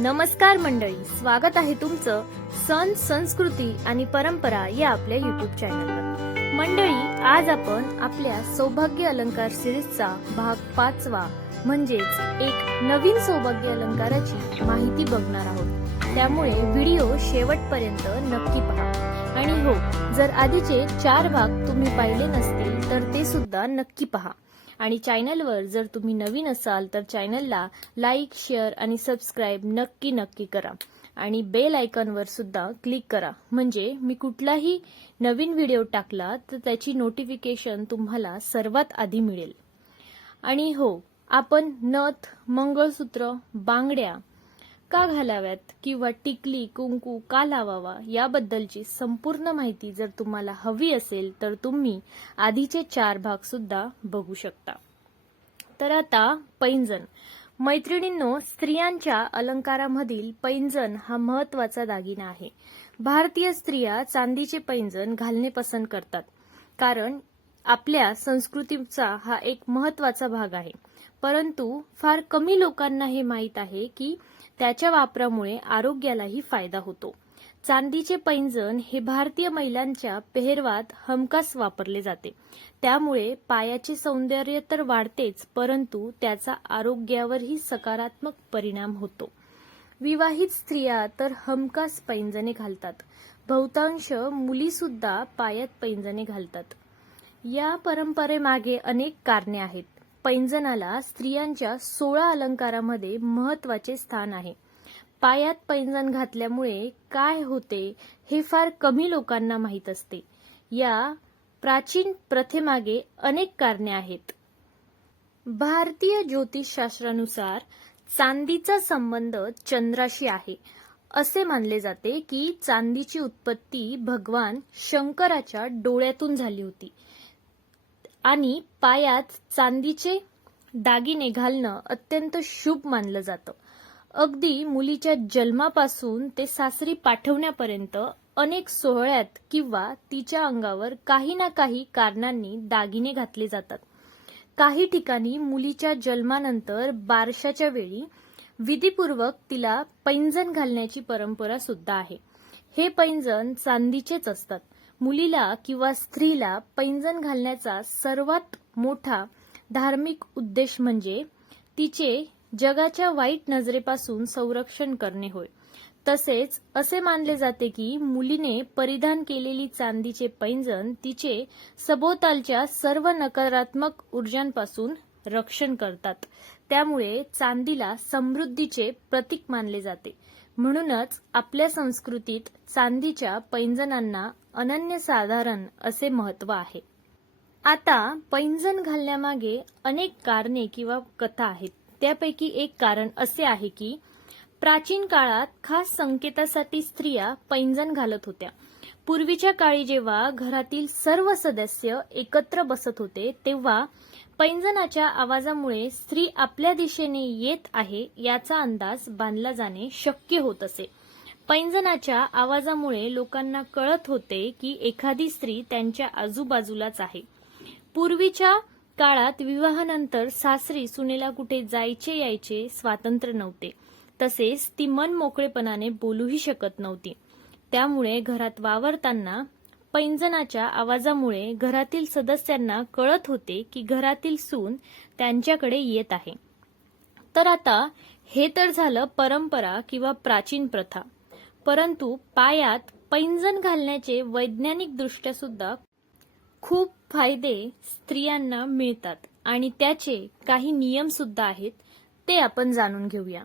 नमस्कार मंडळी स्वागत आहे तुमचं सण संस्कृती आणि परंपरा या आपल्या युट्यूब चॅनलवर मंडळी आज आपण आपल्या सौभाग्य अलंकार सिरीजचा भाग पाचवा म्हणजेच एक नवीन सौभाग्य अलंकाराची माहिती बघणार आहोत. त्यामुळे व्हिडिओ शेवटपर्यंत नक्की पहा. आणि हो जर आधीचे चार भाग तुम्ही पाहिले नसतील तर ते सुद्धा नक्की पहा. आणि चॅनलवर जर तुम्ही नवीन असाल तर चॅनलला लाईक शेअर आणि सबस्क्राईब नक्की नक्की करा. आणि बेल आयकॉनवर सुद्धा क्लिक करा. म्हणजे मी कुठलाही नवीन व्हिडिओ टाकला तर त्याची नोटिफिकेशन तुम्हाला सर्वात आधी मिळेल. आणि हो आपण नथ मंगळसूत्र बांगड्या का घालाव्यात किंवा टिकली कुंकू का लावावा याबद्दलची संपूर्ण माहिती जर तुम्हाला हवी असेल तर तुम्ही आधीचे चार भाग सुद्धा बघू शकता. तर आता पैंजण. मैत्रिणींनो स्त्रियांच्या अलंकारामधील पैंजण हा महत्त्वाचा दागिना आहे. भारतीय स्त्रिया चांदीचे पैंजण घालणे पसंत करतात कारण आपल्या संस्कृतीचा हा एक महत्त्वाचा भाग आहे. परंतु फार कमी लोकांना हे माहीत आहे की त्याच्या वापरामुळे आरोग्यालाही फायदा होतो. चांदीचे पैंजण हे भारतीय महिलांच्या पेहरवात हमखास वापरले जाते. त्यामुळे पायाचे सौंदर्य तर वाढतेच परंतु त्याचा आरोग्यावरही सकारात्मक परिणाम होतो. विवाहित स्त्रिया तर हमखास पैंजणे घालतात. बहुतांश मुली सुद्धा पायात पैंजणे घालतात. या परंपरेमागे अनेक कारणे आहेत. पैंजणाला स्त्रियांच्या सोळा अलंकारामध्ये महत्त्वाचे स्थान आहे. पायात पैंजण घातल्यामुळे काय होते हे फार कमी लोकांना माहीत असते. या प्राचीन प्रथेमागे अनेक कारणे आहेत. भारतीय ज्योतिषशास्त्रानुसार चांदीचा संबंध चंद्राशी आहे. असे मानले जाते की चांदीची उत्पत्ती भगवान शंकराच्या डोळ्यातून झाली होती. आणि पायात चांदीचे दागिने घालणं अत्यंत शुभ मानलं जातं. अगदी मुलीच्या जन्मापासून ते सासरी पाठवण्यापर्यंत अनेक सोहळ्यात किंवा तिच्या अंगावर काही ना काही कारणांनी दागिने घातले जातात. काही ठिकाणी मुलीच्या जन्मानंतर बारशाच्या वेळी विधीपूर्वक तिला पैंजण घालण्याची परंपरा सुद्धा आहे. हे पैंजण चांदीचेच असतात. मुलीला किंवा स्त्रीला पैंजण घालण्याचा सर्वात मोठा धार्मिक उद्देश म्हणजे तिचे जगाच्या वाईट नजरेपासून संरक्षण करणे होय. तसेच असे मानले जाते की मुलीने परिधान केलेली चांदीचे पैंजण तिचे सभोवतालच्या सर्व नकारात्मक ऊर्जांपासून रक्षण करतात. त्यामुळे चांदीला समृद्धीचे प्रतीक मानले जाते. म्हणूनच आपल्या संस्कृतीत चांदीच्या पैंजणांना अनन्यसाधारण असे महत्त्व आहे. आता पैंजण घालण्यामागे अनेक कारणे किंवा कथा आहेत. त्यापैकी एक कारण असे आहे की प्राचीन काळात खास संकेतासाठी स्त्रिया पैंजण घालत होत्या. पूर्वीच्या काळी जेव्हा घरातील सर्व सदस्य एकत्र बसत होते तेव्हा पैंजणाच्या आवाजामुळे स्त्री आपल्या दिशेने येत आहे याचा अंदाज बांधला जाणे शक्य होत असे. पैंजणाच्या आवाजामुळे लोकांना कळत होते की एखादी स्त्री त्यांच्या आजूबाजूलाच आहे. पूर्वीच्या काळात विवाहानंतर सासरी सुनेला कुठे जायचे यायचे स्वातंत्र्य नव्हते. तसेच ती मन मोकळेपणाने बोलूही शकत नव्हती. त्यामुळे घरात वावरताना पैंजणाच्या आवाजामुळे घरातील सदस्यांना कळत होते की घरातील सून त्यांच्याकडे येत आहे. तर आता हे तर झालं परंपरा किंवा प्राचीन प्रथा. परंतु पायात पैंजण घालण्याचे वैज्ञानिक दृष्ट्या सुद्धा खूप फायदे स्त्रियांना मिळतात. आणि त्याचे काही नियम सुद्धा आहेत ते आपण जाणून घेऊया.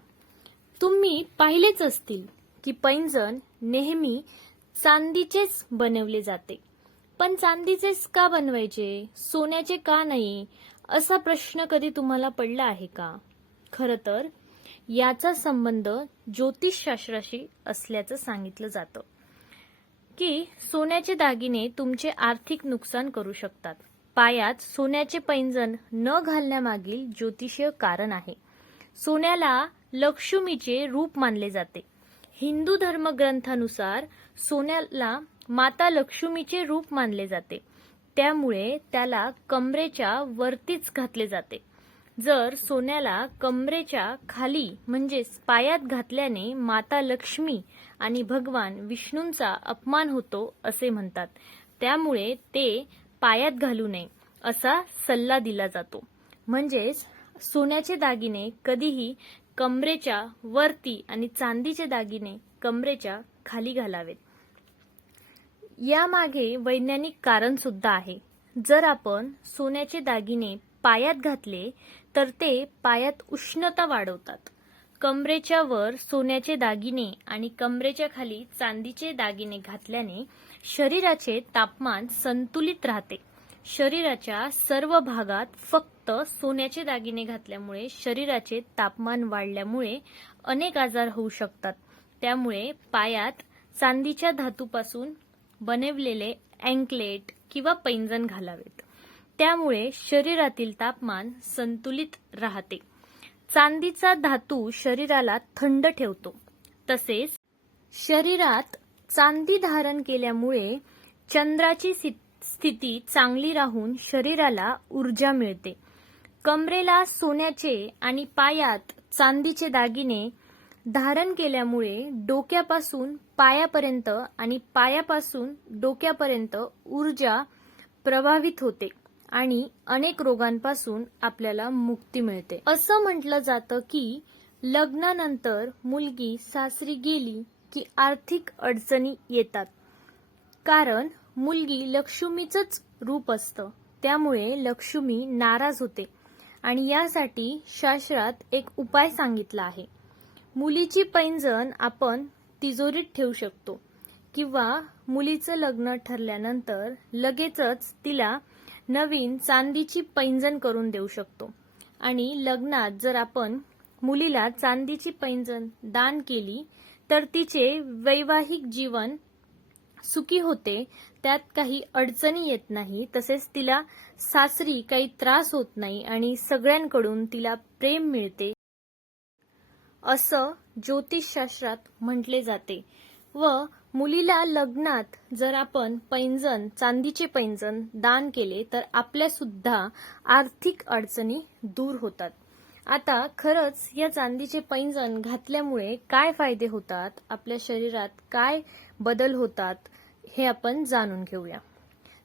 तुम्ही पाहिलेच असतील की पैंजण नेहमी चांदीचेच बनवले जाते. पण चांदीचेच का बनवायचे? सोन्याचे का नाही? असा प्रश्न कधी तुम्हाला पडला आहे का? खरं तर याचा संबंध ज्योतिषशास्त्राशी असल्याचं सांगितलं जातं. की सोन्याचे दागिने तुमचे आर्थिक नुकसान करू शकतात. पायात सोन्याचे पैंजण न घालण्यामागील ज्योतिषीय कारण आहे. सोन्याला लक्ष्मीचे रूप मानले जाते. हिंदू धर्मग्रंथानुसार सोन्याला माता लक्ष्मीचे रूप मानले जाते. त्यामुळे त्याला कमरेच्या वरतीच घातले जाते. जर सोन्याला कमरेच्या खाली म्हणजेच पायात घातल्याने माता लक्ष्मी आणि भगवान विष्णूंचा अपमान होतो असे म्हणतात. त्यामुळे ते पायात घालू नये असा सल्ला दिला जातो. म्हणजेच सोन्याचे दागिने कधीही कमरेच्या वरती आणि चांदीचे दागिने कमरेच्या खाली घालावेत. यामागे वैज्ञानिक कारण सुद्धा आहे. जर आपण सोन्याचे दागिने पायात घातले तर ते पायात उष्णता वाढवतात. कमरेच्या वर सोन्याचे दागिने आणि कमरेच्या खाली चांदीचे दागिने घातल्याने शरीराचे तापमान संतुलित राहते. शरीराच्या सर्व भागात फक्त सोन्याचे दागिने घातल्यामुळे शरीराचे तापमान वाढल्यामुळे अनेक आजार होऊ शकतात. त्यामुळे पायात चांदीच्या धातूपासून बनवलेले अँकलेट किंवा पैंजण घालावेत. त्यामुळे शरीरातील तापमान संतुलित राहते. चांदीचा धातू शरीराला थंड ठेवतो. तसेच शरीरात चांदी धारण केल्यामुळे चंद्राची सि- स्थिती चांगली राहून शरीराला ऊर्जा मिळते. कमरेला सोन्याचे आणि पायात चांदीचे दागिने धारण केल्यामुळे डोक्यापासून पायापर्यंत आणि पायापासून डोक्यापर्यंत ऊर्जा प्रभावित होते. आणि अनेक रोगांपासून आपल्याला मुक्ती मिळते. असं म्हटलं जातं की लग्नानंतर मुलगी सासरी गेली की आर्थिक अडचणी येतात. कारण मुलगी लक्ष्मीचंच रूप असतं. त्यामुळे लक्ष्मी नाराज होते. आणि यासाठी शास्त्रात एक उपाय सांगितला आहे. मुलीची पैंजण आपण तिजोरीत ठेवू शकतो. किंवा मुलीचं लग्न ठरल्यानंतर लगेचच तिला नवीन चांदीची पैंजण करून देऊ शकतो. आणि लग्नात जर आपण मुलीला चांदीची पैंजण दान केली तर तिचे वैवाहिक जीवन सुखी होते. त्यात काही अडचणी येत नाही. तसेच तिला सासरी काही त्रास होत नाही आणि सगळ्यांकडून तिला प्रेम मिळते. असं ज्योतिषशास्त्रात म्हटले जाते व मुलीला लग्नात जर आपण पैंजण चांदीचे पैंजण दान केले तर आपल्या सुद्धा आर्थिक अडचणी दूर होतात. आता खरंच या चांदीचे पैंजण घातल्यामुळे काय फायदे होतात? आपल्या शरीरात काय बदल होतात? हे आपण जाणून घेऊया.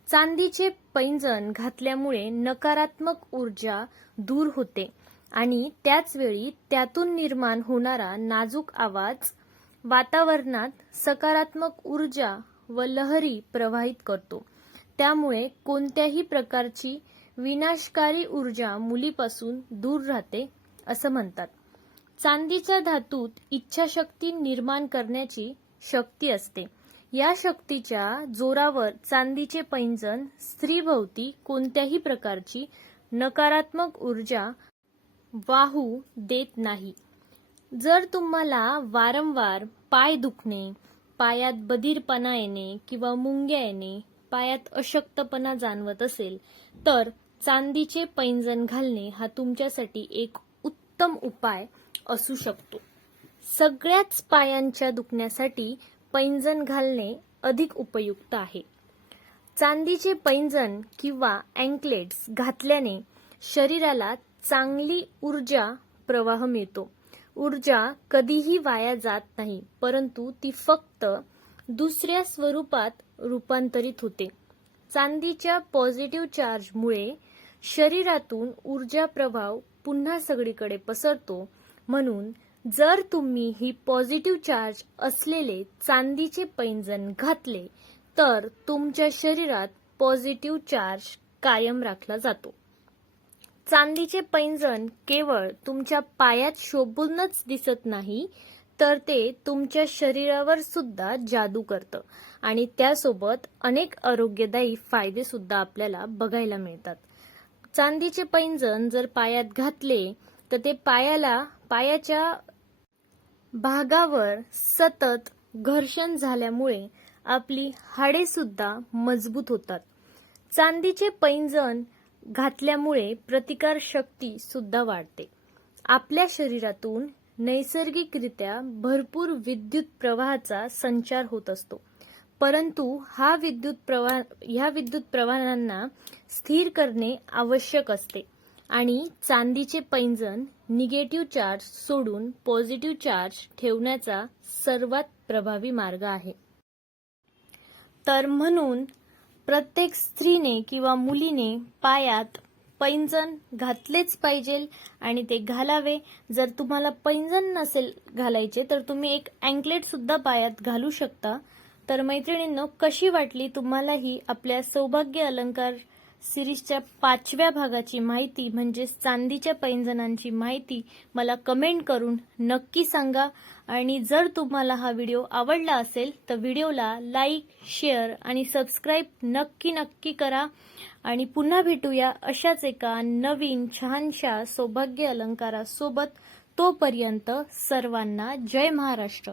चांदीचे पैंजण घातल्यामुळे नकारात्मक ऊर्जा दूर होते आणि त्याच वेळी त्यातून निर्माण होणारा नाजूक आवाज वातावरणात सकारात्मक ऊर्जा व लहरी प्रवाहित करतो. त्यामुळे कोणत्याही प्रकारची विनाशकारी ऊर्जा मुलीपासून दूर राहते असं म्हणतात. चांदीच्या धातूत इच्छाशक्ती निर्माण करण्याची शक्ती असते. या शक्तीच्या जोरावर चांदीचे पैंजण स्त्रीभोवती कोणत्याही प्रकारची नकारात्मक ऊर्जा वाहू देत नाही. जर तुम्हाला वारंवार पाय दुखणे पायात बधीरपणा येणे किंवा मुंग्या येणे पायात अशक्तपणा जाणवत असेल तर चांदीचे पैंजण घालणे हा तुमच्यासाठी एक उत्तम उपाय असू शकतो. सगळ्याच पायांच्या दुखण्यासाठी पैंजण घालणे अधिक उपयुक्त आहे. चांदीचे पैंजण किंवा अँकलेट्स घातल्याने शरीराला चांगली ऊर्जा प्रवाह मिळतो. ऊर्जा कधीही वाया जात नाही परंतु ती फक्त दुसऱ्या स्वरूपात रूपांतरित होते. चांदीच्या पॉझिटिव्ह चार्जमुळे शरीरातून ऊर्जा प्रभाव पुन्हा सगळीकडे पसरतो. म्हणून जर तुम्ही ही पॉझिटिव्ह चार्ज असलेले चांदीचे पैंजण घातले तर तुमच्या शरीरात पॉझिटिव्ह चार्ज कायम राखला जातो. चांदीचे पैंजण केवळ तुमच्या पायात शोभूनच दिसत नाही तर ते तुमच्या शरीरावर सुद्धा जादू करतं. आणि त्यासोबत अनेक आरोग्यदायी फायदे सुद्धा आपल्याला बघायला मिळतात. चांदीचे पैंजण जर पायात घातले तर ते पायाला पायाच्या भागावर सतत घर्षण झाल्यामुळे आपली हाडे सुद्धा मजबूत होतात. चांदीचे पैंजण घातल्यामुळे प्रतिकार शक्ती सुद्धा वाढते. आपल्या शरीरातून नैसर्गिकरित्या भरपूर विद्युत प्रवाहाचा संचार होत असतो. परंतु हा विद्युत प्रवाह ह्या विद्युत प्रवाहांना स्थिर करणे आवश्यक असते आणि चांदीचे पैंजण निगेटिव्ह चार्ज सोडून पॉझिटिव्ह चार्ज ठेवण्याचा सर्वात प्रभावी मार्ग आहे. तर म्हणून प्रत्येक स्त्रीने किंवा मुलीने पायात पैंजण घातलेच पाहिजे आणि ते घालावे. जर तुम्हाला पैंजण नसेल घालायचे तर तुम्ही एक अँकलेट सुद्धा पायात घालू शकता. तर मैत्रिणींनो कशी वाटली तुम्हाला ही आपल्या सौभाग्य अलंकार सिरीजच्या पाचव्या भागाची माहिती म्हणजेच चांदीच्या पैंजणांची माहिती मला कमेंट करून नक्की सांगा. आणि जर तुम्हाला हा व्हिडिओ आवडला असेल तर व्हिडिओला लाईक शेअर आणि सबस्क्राईब नक्की नक्की करा. आणि पुन्हा भेटूया अशाच एका नवीन छानशा सौभाग्य अलंकारासोबत. तोपर्यंत सर्वांना जय महाराष्ट्र.